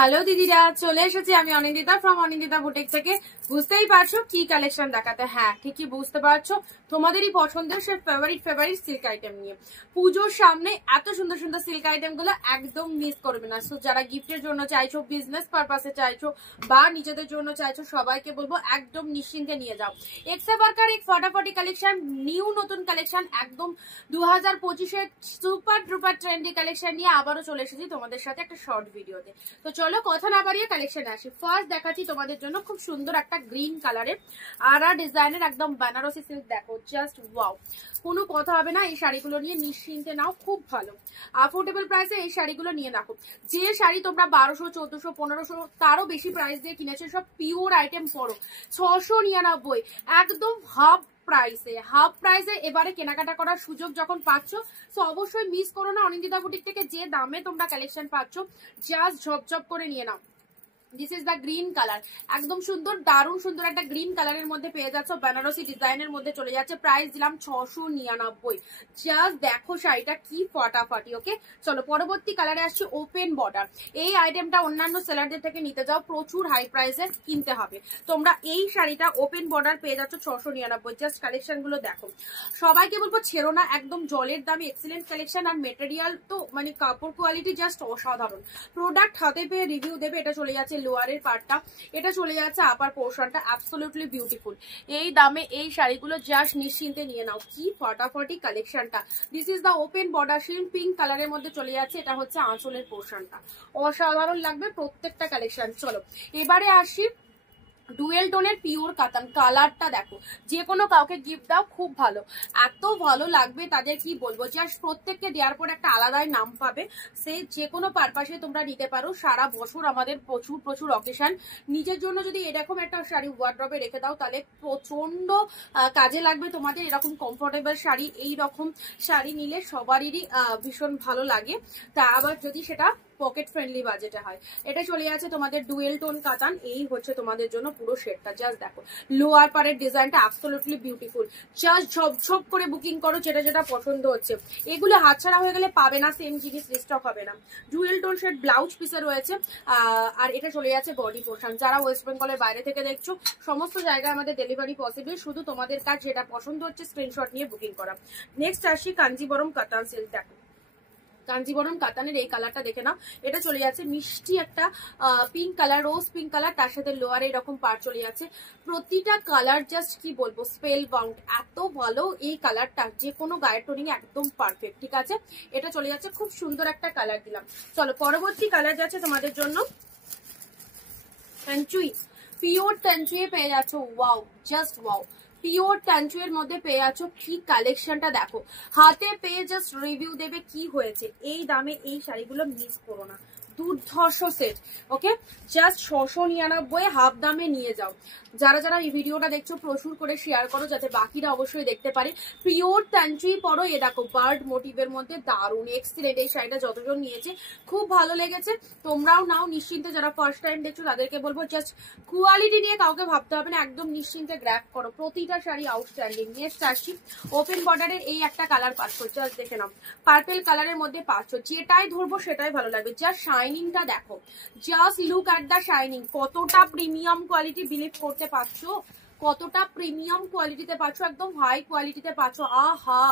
Hello দিদিরা, চলে এসেছি আমি অনিন্দিতা ফ্রম অনিন্দিতা বুটিক থেকে। বুঝতেই পারছো কি কালেকশন দেখাতে। হ্যাঁ, ঠিকই বুঝতে পারছো, তোমাদেরই পছন্দের সে ফেভারিট সিল্ক আইটেম নিয়ে পুজোর সামনে এত সুন্দর সুন্দর সিল্ক আইটেম গুলো একদম মিস করবে না। সো যারা গিফটের জন্য চাইছো, বিজনেস পারপাসে চাইছো বা নিজেদের জন্য চাইছো, সবাইকে বলবো একদম নিশ্চিন্তে নিয়ে যাও। এক্সে ওয়ার্কার এক ফটাফটি কালেকশন, নিউ নতুন কালেকশন, একদম 2025-এর সুপার ডুপার ট্রেন্ডি কালেকশন নিয়ে আবারও চলে এসেছি তোমাদের সাথে একটা শর্ট ভিডিওতে। তো চলো কথা না বাড়িয়ে কালেকশনে আসি। ফার্স্ট দেখাচ্ছি তোমাদের জন্য খুব সুন্দর একটা গ্রিন কালারের আরা ডিজাইনের একদম বেনারসি সিল্ক। দেখো জাস্ট ওয়াও, কোনো কথা হবে না। এই শাড়িগুলো নিয়ে নিশ্চিন্তে নাও, খুব ভালো অ্যাফোর্ডেবল প্রাইসে এই শাড়িগুলো নিয়ে রাখো। যে শাড়ি তোমরা 1200, 1400, 1500 তারও বেশি প্রাইস দিয়ে কিনেছো, সব পিওর আইটেম পড়ো 699, একদম হাফ প্রাইসে এবারে কেনাকাটা করার সুযোগ যখন পাচ্ছ, তো অবশ্যই মিস করো না। অনিন্দিতা বুটিক থেকে যে দামে তোমরা কালেকশন পাচ্ছ, জাস্ট ঝপঝপ করে নিয়ে নাও। This is the green colour, একদম সুন্দর, দারুণ সুন্দর একটা গ্রিন কালারের মধ্যে পেয়ে যাচ্ছ, বেনারসি ডিজাইনের মধ্যে চলে যাচ্ছে। প্রাইস দিলাম 699। জাস্ট দেখো শাড়িটা কি ফটাফটি। ওকে, চলো পরবর্তী কালারে আসছি, ওপেন বর্ডার। এই আইটেমটা অন্যান্য সেলারদের থেকে নিতে যাও, প্রচুর হাই প্রাইসে কিনতে হবে। তোমরা এই শাড়িটা ওপেন বর্ডার পেয়ে যাচ্ছ 699। জাস্ট কালেকশন গুলো দেখো, সবাইকে বলবো ছেড়ো না, একদম জলের দামে এক্সিলেন্ট কালেকশন। আর মেটেরিয়াল তো মানে কাপড় কোয়ালিটি জাস্ট অসাধারণ। প্রোডাক্ট হাতে পেয়ে রিভিউ দেবে। এটা চলে যাচ্ছে লোয়ারের পার্টটা, এটা চলে যাচ্ছে আপার পোর্শনটা, অ্যাবসলিউটলি বিউটিফুল। এই দামে এই শাড়িগুলো জাস্ট নিশ্চিন্তে নিয়ে নাও, কি ফটাফটি কালেকশনটা। This is the open border, শিম পিঙ্ক কালারের মধ্যে চলে যাচ্ছে। এটা হচ্ছে আঁচলের পোর্শনটা, অসাধারণ লাগবে প্রত্যেকটা কালেকশন। চলো এবারে আসি ডুয়েল টোনের পিওর কাতান। কালারটা দেখো, যে কোনো কাউকে গিফট দাও, খুব ভালো, এত ভালো লাগবে তাদের কি বলবো। জাস্ট প্রত্যেককে দেওয়ার পর একটা আলাদাই নাম পাবে। সে যে কোনো পারপাসে তোমরা নিতে পারো। সারা বছর আমাদের প্রচুর অকেশন। নিজের জন্য যদি এরকম একটা শাড়ি ওয়ার্ড্রবে রেখে দাও, তাহলে প্রচন্ড কাজে লাগবে তোমাদের। এরকম কমফোর্টেবল শাড়ি, এইরকম শাড়ি নিলে সবারই ভীষণ ভালো লাগে। তা আবার যদি সেটা পকেট ফ্রেন্ডলি বাজেটে হয়। এটা চলে যাচ্ছে তোমাদের ডুয়েল টোন কাতান। এই হচ্ছে তোমাদের জন্য পুরো সেটটা। জাস্ট দেখো লোয়ার পারের ডিজাইনটা অ্যাবসলিউটলি বিউটিফুল। জাস্ট ঝপঝপ করে বুকিং করো, যেটা যেটা পছন্দ হচ্ছে। এগুলো হাতছাড়া হয়ে গেলে পাবে না, সেম জিনিস রিস্টক হবে না। ডুয়েল টোন শেড ব্লাউজ পিসে রয়েছে। আর এটা চলে যাচ্ছে বডি পোর্শন। যারা ওয়েস্ট বেঙ্গলের বাইরে থেকে দেখছো, সমস্ত জায়গায় আমাদের ডেলিভারি পসিবল। শুধু তোমাদের কাজ যেটা পছন্দ হচ্ছে স্ক্রিনশট নিয়ে বুকিং করা। নেক্সট আসি কাঞ্জিবরম কাতান সিল্ক। দেখো কাঞ্জিবরম কাতানের এই কালারটা দেখে নাও। এটা চলে যাচ্ছে মিষ্টি একটা পিঙ্ক কালার, রোজ পিঙ্ক কালার, তার সাথে লোয়ারে এরকম পার চলে যাচ্ছে। প্রতিটা কালার জাস্ট কি বলবো, স্পেল বাউন্ড, এত ভালো এই কালারটা। যে কোনো গায়ের টোনিং একদম পারফেক্ট। ঠিক আছে, এটা চলে যাচ্ছে, খুব সুন্দর একটা কালার দিলাম। চলো পরবর্তী কালার যাচ্ছে তোমাদের জন্য ট্যানচুই। পিওর ট্যানচুই পেয়ে যাচ্ছ। ওয়াও, জাস্ট ওয়াও, পিওর ট্যানচুয়ের মধ্যে পেয়ে যাচ্ছ। কি কালেকশনটা দেখো, হাতে পেয়ে জাস্ট রিভিউ দেবে কি হয়েছে। এই দামে এই শাড়িগুলো মিস করো না, দুর্ধর্ষ সেট। ওকে, জাস্ট 699, হাফ দামে নিয়ে যাও। যারা যারা এই ভিডিওটা দেখছো, প্রচুর করে শেয়ার করো যাতে বাকিরা অবশ্যই দেখতে পারে। পিওর ট্যানচুই পরো। এ দেখো বার্ড মোটিভের মধ্যে দারুণ এক্সিলেন্ট। এই শাড়িটা যতজন নিয়েছে খুব ভালো লেগেছে, তোমরাও নাও নিশ্চিন্তে। যারা ফার্স্ট টাইম দেখছো তাদেরকে বলবো জাস্ট কোয়ালিটি নিয়ে কাউকে ভাবতে হবে না, একদম নিশ্চিন্তে গ্র্যাব করো। প্রতিটা শাড়ি আউটস্ট্যান্ডিং। নেক্সট আসছি, ওপেন বর্ডারের এই একটা কালার পাচ্ছ, জাস্ট দেখে নাও, পার্পেল কালারের মধ্যে পাচ্ছ। যেটাই ধরবো সেটাই ভালো লাগবে। জাস্ট শাইনিংটা দেখো, just look at the shining. কতটা প্রিমিয়াম কোয়ালিটি, বিলিভ করতে পারছো? কতটা প্রিমিয়াম কোয়ালিটিতে পাচ্ছ, একদম হাই কোয়ালিটিতে পাচ্ছ। আহা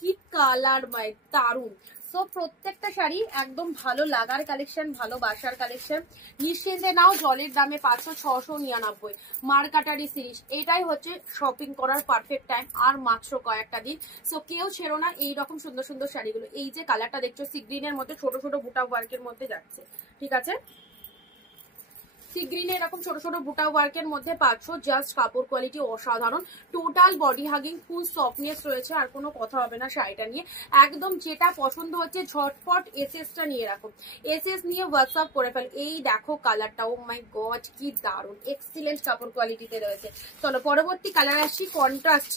কি কালার মাই, দারুন। সো প্রত্যেকটা শাড়ি একদম ভালো লাগার কালেকশন, ভালোবাসার কালেকশন। নিশ্চিন্তে নাও, জলের দামে পাচ্ছ 699। মার্কাটারি সিরিজ, এটাই হচ্ছে শপিং করার পারফেক্ট টাইম। আর মাত্র কয়েকটা দিন। সো কেউ ছেড়ো না এইরকম সুন্দর সুন্দর শাড়িগুলো। এই যে কালারটা দেখছো, সি গ্রিনের মধ্যে ছোট ছোট বুটা ওয়ার্কের মধ্যে যাচ্ছে। ঠিক আছে, সি গ্রিনে এরকম ছোট ছোট বুটা ওয়ার্কের মধ্যে পাচ্ছ। জাস্ট কাপড় কোয়ালিটি অসাধারণ, টোটাল বডি হাগিং, ফুল সফটনেস রয়েছে। আর কোনো কথা হবে না শাড়িটা নিয়ে। একদম যেটা পছন্দ হচ্ছে ঝটপট এসএসটা নিয়ে রাখো, এসএস নিয়ে হোয়াটসঅ্যাপ করে ফেল। এই দেখো কালারটা, ও মাই গড কি দারুণ, এক্সিলেন্ট কাপড় কোয়ালিটিতে রয়েছে। চলো পরবর্তী কালার আসছি, কন্ট্রাস্ট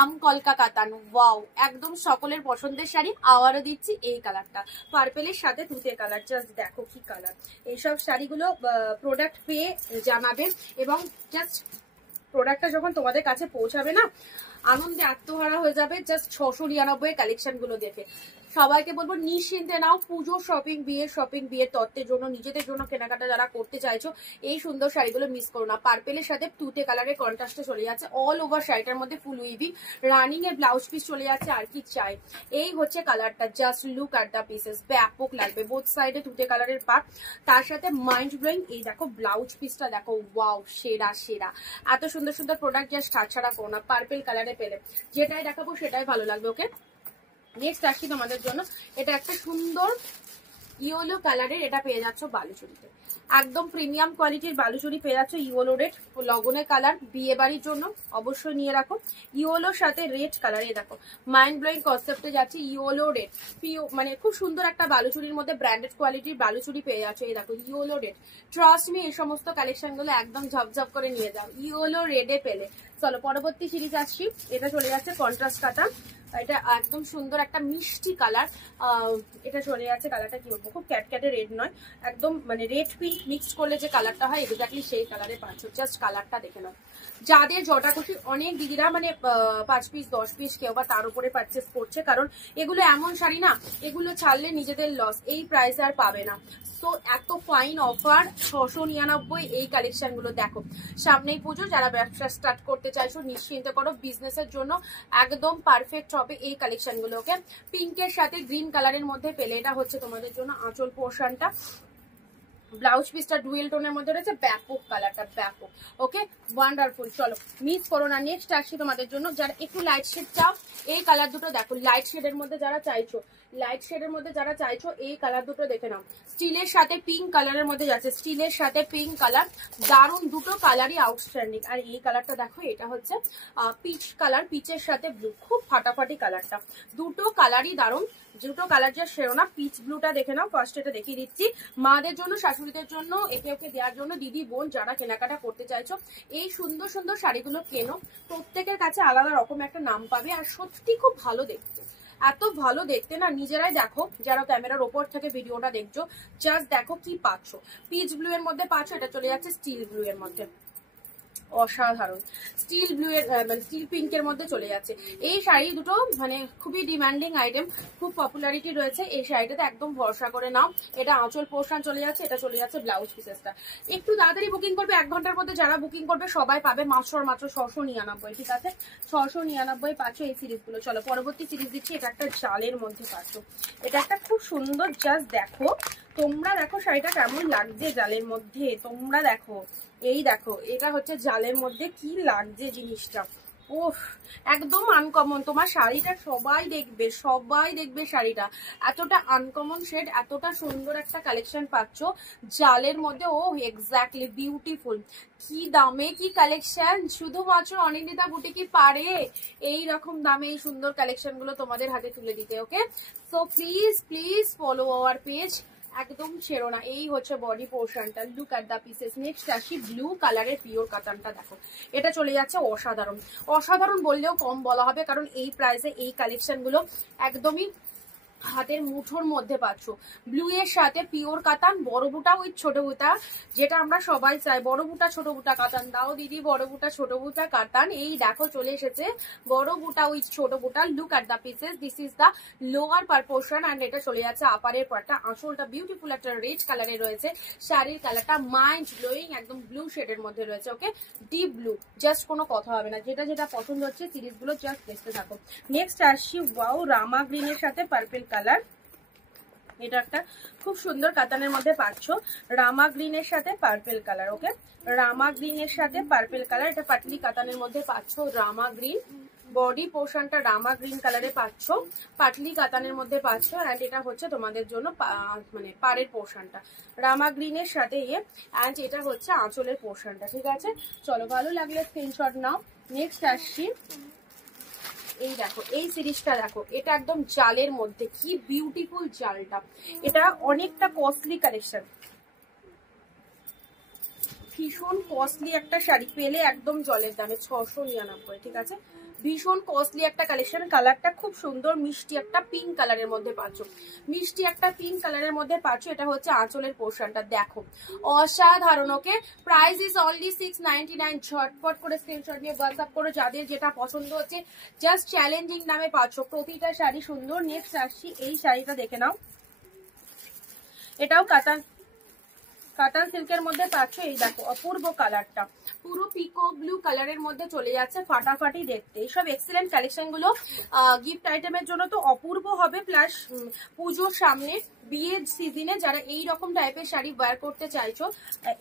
আম কলকা কাতান। ওয়াও, একদম সকলের পছন্দের শাড়ি। আবারও দিচ্ছি এই কালারটা, পার্পেলের সাথে তুতে কালার। জাস্ট দেখো কি কালার। এইসব শাড়িগুলো প্রোডাক্ট পেয়ে জানাবেন, এবং জাস্ট প্রোডাক্টটা যখন তোমাদের কাছে পৌঁছাবে না, আনন্দে আত্মহারা হয়ে যাবে। জাস্ট 699 কালেকশন গুলো দেখে। সবাইকে বলবো নিশ্চিন্তে নাও, পুজো শপিং, বিয়ের তত্ত্বের জন্য, নিজেদের জন্য কেনাকাটা যারা করতে চাইছো এই সুন্দর শাড়িগুলো মিস করো না। পার্পেলের সাথে তুতে কালারের কন্ট্রাস্টে চলে যাচ্ছে, অল ওভার শাড়িটার মধ্যে ফুল উইভিং, রানিং এর ব্লাউজ পিস চলে যাচ্ছে। আর কি চাই, এই হচ্ছে কালারটা, just look at the pieces, ব্যাপক লাগবে। বোথ সাইডে তুতে কালারের পার, তার সাথে মাইন্ড ব্লোয়িং এই দেখো ব্লাউজ পিসটা দেখো, ওয়াও সেরা সেরা। এত সুন্দর সুন্দর প্রোডাক্ট জাস্ট ছাড়া করো না। পার্পেল কালারে পেলে যেটাই দেখাবো সেটাই ভালো লাগবে। ওকে, নেক্সট আসছি তোমাদের জন্য, এটা একটা সুন্দর ইয়েলো কালারের, এটা পেয়ে যাচ্ছ বালুচুরিতে, একদম প্রিমিয়াম কোয়ালিটির বালুচুরি পেয়ে যাচ্ছ। ইয়েলো রেড লগনের কালার, বিয়ে বাড়ির জন্য অবশ্যই নিয়ে রাখো। ইয়েলোর সাথে রেড কালার, এই দেখো মাইন্ড ব্লোয়িং কনসেপ্টে যাচ্ছে, ইয়েলো রেড মানে খুব সুন্দর একটা বালুচুরির মধ্যে ব্র্যান্ডেড কোয়ালিটির বালুচুরি পেয়ে যাচ্ছ। এই দেখো ইয়েলো রেড, ট্রাস্ট মি এই সমস্ত কালেকশন গুলো একদম ঝপঝপ করে নিয়ে যাও ইয়েলো রেডে পেলে। চলো পরবর্তী সিরিজ আসছি, এটা চলে যাচ্ছে কন্ট্রাস্ট কাটা, এটা একদম সুন্দর একটা মিষ্টি কালার, এটা চলে যাচ্ছে কালারটা কি বলবো, খুব ক্যাটক্যাটে রেড নয়, একদম মানে রেড পিঙ্ক মিক্সড করলে যে কালারটা হয় এক্স্যাক্টলি সেই কালারে পাচ্ছ। জাস্ট কালারটা দেখে নাও। যাদের জটা খুশি, অনেক দিদিরা মানে 5 পিস 10 পিস কেউ বা তার উপরে পারচেস করছে, কারণ এগুলো এমন শাড়ি না, এগুলো ছাড়লে নিজেদের লস, এই প্রাইসে আর পাবে না। সো এত ফাইন অফার, 699 এই কালেকশন গুলো দেখো। সামনেই পুজো, যারা ব্যবসা স্টার্ট করতে চাইছো নিশ্চিন্তে করো, বিজনেসের জন্য একদম পারফেক্ট হবে এই কালেকশন গুলোকে। পিঙ্কের সাথে গ্রিন কালারের মধ্যে পেলে, এটা হচ্ছে তোমাদের জন্য আঁচল পোর্শনটা, ব্লাউজ পিসটা ডুয়েল টোনের মধ্যে রয়েছে, ব্যাপক কালারটা ব্যাপক। ওকে, ওয়ান্ডারফুল। চলো মিস করো না, নেক্সট আসছি তোমাদের জন্য, যারা একটু লাইট শেড চাও এই কালার দুটো দেখো, লাইট শেডের মধ্যে যারা চাইছো, লাইট শেডের মধ্যে যারা চাইছো এই কালার দুটো দেখে নাও। স্টিলের সাথে পিঙ্ক কালারের মধ্যে যাচ্ছে, স্টিলের সাথে পিঙ্ক কালার, দারুণ দুটো কালারই আউটস্ট্যান্ডিং। আর এই কালারটা দেখো, এটা হচ্ছে পিচ কালার, পিচের সাথে ব্লু, খুব ফাটাফাটি কালারটা, দুটো কালারই দারুণ। দুটো কালার যা সেরো না, পিচ ব্লুটা দেখে নাও, ফার্স্ট এটা দেখিয়ে দিচ্ছি। মাদের জন্য, শাশুড়িদের জন্য, একে ওকে দেওয়ার জন্য, দিদি বোন যারা কেনাকাটা করতে চাইছো এই সুন্দর সুন্দর শাড়িগুলো কেনো, প্রত্যেকের কাছে আলাদা রকম একটা নাম পাবে, আর সত্যি খুব ভালো দেখতে, এত ভালো দেখতে না, নিজেরাই দেখো যারা ক্যামেরার ওপর থেকে ভিডিওটা দেখছো, জাস্ট দেখো কি পাচ্ছ। পিচ ব্লু এর মধ্যে পাচ্ছ, এটা চলে যাচ্ছে স্টিল ব্লু এর মধ্যে, অসাধারণ স্টিল ব্লু এর মানে স্টিল পিঙ্ক এর মধ্যে চলে যাচ্ছে। এই শাড়ি দুটো মানে খুবই ডিমান্ডিং আইটেম, খুব পপুলারিটি রয়েছে এই শাড়িটাতে, একদম ভরসা করে নাও। এটা আঁচল পোর্শন চলে যাচ্ছে, এটা চলে যাচ্ছে ব্লাউজ পিসেসটা। একটু তাড়াতাড়ি বুকিং করবে, 1 ঘন্টার মধ্যে যারা বুকিং করবে সবাই পাবে মাত্র 699, ঠিক আছে 699 পাচ্ছ এই সিরিজগুলো। চলো পরবর্তী সিরিজ দিচ্ছি, এটা একটা জালের মধ্যে পাচ্ছ, এটা একটা খুব সুন্দর, জাস্ট দেখো তোমরা, দেখো শাড়িটা কেমন লাগছে জালের মধ্যে, তোমরা দেখো, এই দেখো এটা হচ্ছে জালের মধ্যে, কি লাগছে জিনিসটা, ওফ একদম আনকমন। তোমার শাড়িটা সবাই দেখবে, সবাই দেখবে শাড়িটা, এতটা আনকমন শেড, এতটা সুন্দর একটা কালেকশন পাচ্ছ জালের মধ্যে। ও এক্স্যাক্টলি বিউটিফুল, কি দামে কি কালেকশন, শুধুমাত্র অনিন্দিতা বুটিকই পারে এই রকম দামে এই সুন্দর কালেকশন গুলো তোমাদের হাতে তুলে দিতে। Okay, so please please follow our page, একদম ছেড়ো না। এই হচ্ছে বডি পোর্শনটা, look at the pieces. Next আসি ব্লু কালারের পিওর কাতানটা দেখো, এটা চলে যাচ্ছে অসাধারণ, অসাধারণ বললেও কম বলা হবে, কারণ এই প্রাইসে এই কালেকশন গুলো একদমই হাতের মুঠোর মধ্যে পাচ্ছ। ব্লু এর সাথে পিওর কাতান, বড় বুটা উইথ ছোট বুটা, যেটা আমরা সবাই চাই, বড় বুটা ছোট বুটা কাতান দাও দিদি, বড় বুটা ছোট বুটা কাতান। এই দেখো চলে এসেছে বড় বুটা উইথ ছোট buta, look at the pieces, this is the lower part portion, and এটা চলে যাচ্ছে আপারের পার্টটা। আঁচলটা বিউটিফুল একটা রেড কালারে রয়েছে, শাড়ির কালারটা মাইন্ড ব্লোয়িং, একদম ব্লু শেডের মধ্যে রয়েছে। ওকে, ডিপ ব্লু, জাস্ট কোনো কথা হবে না, যেটা যেটা পছন্দ হচ্ছে সিরিজগুলো জাস্ট দেখতে থাকো। নেক্সট আসছি, ওয়াও রামা গ্রিনের সাথে পার্পল কালার, এটা একটা খুব সুন্দর কাতানের মধ্যে পাচ্ছ, রামা গ্রিনের সাথে পার্পল কালার। ওকে, রামা গ্রিনের সাথে পার্পল কালার, এটা পাটলি কাতানের মধ্যে পাচ্ছ, রামা গ্রিন, বডি পোর্শনটা রামা গ্রিন কালারে পাচ্ছ, পাটলি কাতানের মধ্যে পাচ্ছ, অ্যান্ড এটা হচ্ছে তোমাদের জন্য মানে পাড়ের পোর্শনটা রামা গ্রিনের সাথে অ্যান্ড এটা হচ্ছে আঁচলের পোর্শনটা, ঠিক আছে। চলো ভালো লাগলে স্ক্রিনশট নাও। নেক্সট আসছি, এই দেখো এই সিরিজটা দেখো, এটা একদম জালের মধ্যে, কি বিউটিফুল জালটা, এটা অনেকটা কস্টলি কালেকশন, ভীষণ কস্টলি একটা শাড়ি পেলে একদম জলের দামে 699, ঠিক আছে? ভীষণ কস্টলি একটা কালেকশন। কালারটা খুব সুন্দর, মিষ্টি একটা পিঙ্ক কালারের মধ্যে পাচ্ছ, মিষ্টি একটা পিঙ্ক কালারের মধ্যে পাচ্ছ। এটা হচ্ছে আঁচলের পোর্শনটা, দেখো অসাধারণ। ওকে, প্রাইস ইজ অনলি 699। ঝটপট করে স্ক্রিনশট নিয়ে হোয়াটসঅ্যাপ করো যাদের যেটা পছন্দ হচ্ছে। জাস্ট চ্যালেঞ্জিং নামে পাচ্ছ, প্রতিটা শাড়ি সুন্দর। নেক্সট আসছি, এই শাড়িটা দেখে নাও, এটাও কাতান সিল্কের মধ্যে পাচ্ছ। এই দেখো অপূর্ব কালারটা, পুরো পিকো ব্লু কালারের মধ্যে চলে যাচ্ছে, ফাটাফাটি দেখতে। এইসব এক্সিলেন্ট কালেকশন গুলো গিফট আইটেমের জন্য তো অপূর্ব হবে, প্লাস পুজোর সামনে বিয়ের সিজনে যারা এই রকম টাইপের শাড়ি ওয়্যার করতে চাইছো,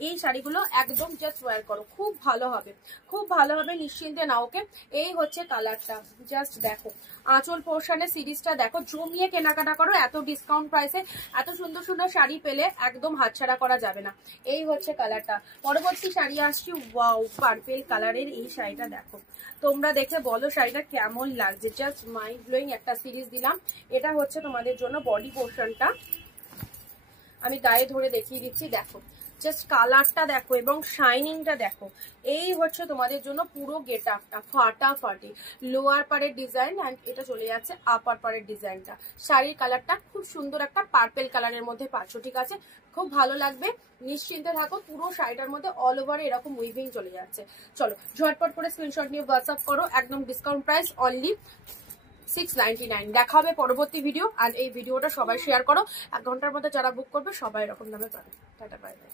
এই শাড়িগুলো একদম জাস্ট ওয়্যার করো, খুব ভালো হবে, খুব ভালো হবে, নিশ্চিন্তে নাও। ওকে, এই হচ্ছে কালারটা, জাস্ট দেখো আঁচল পোর্শনের সিরিজটা দেখো, জমিয়ে কেনাকাটা করো। এত ডিসকাউন্ট প্রাইসে এত সুন্দর সুন্দর শাড়ি পেলে একদম হাতছাড়া করা যাবে না। এই হচ্ছে কালারটা। পরবর্তী শাড়ি আসছি, ওয়াও পার্পেল কালারের এই শাড়িটা দেখো, তোমরা দেখে বলো শাড়িটা কেমন লাগছে। জাস্ট মাইন্ড ব্লোয়িং একটা সিরিজ দিলাম। এটা হচ্ছে তোমাদের জন্য বডি পোর্শনটা, আমি গায়ে ধরে দেখিয়ে দিচ্ছি, দেখো জাস্ট কালারটা দেখো এবং শাইনিংটা দেখো। এই হচ্ছে তোমাদের জন্য পুরো গেট আপটা, ফাটাফাটি। লোয়ার পারের ডিজাইন অ্যান্ড এটা চলে যাচ্ছে আপার পারের ডিজাইনটা। শাড়ির কালারটা খুব সুন্দর একটা পার্পেল কালারের মধ্যে পাচ্ছ, ঠিক আছে? খুব ভালো লাগবে, নিশ্চিন্তে থাকো। পুরো শাড়িটার মধ্যে অল ওভার এরকম উইভিং চলে যাচ্ছে। চলো ঝটপট করে স্ক্রিনশট নিয়ে হোয়াটসঅ্যাপ করো, একদম ডিসকাউন্ট প্রাইস অনলি 699। দেখা হবে পরবর্তী ভিডিও। আর এই ভিডিওটা সবাই শেয়ার করো, 1 ঘন্টার মধ্যে যারা বুক করবে সবাই এরকম দামে পাবে। Tata, bye bye.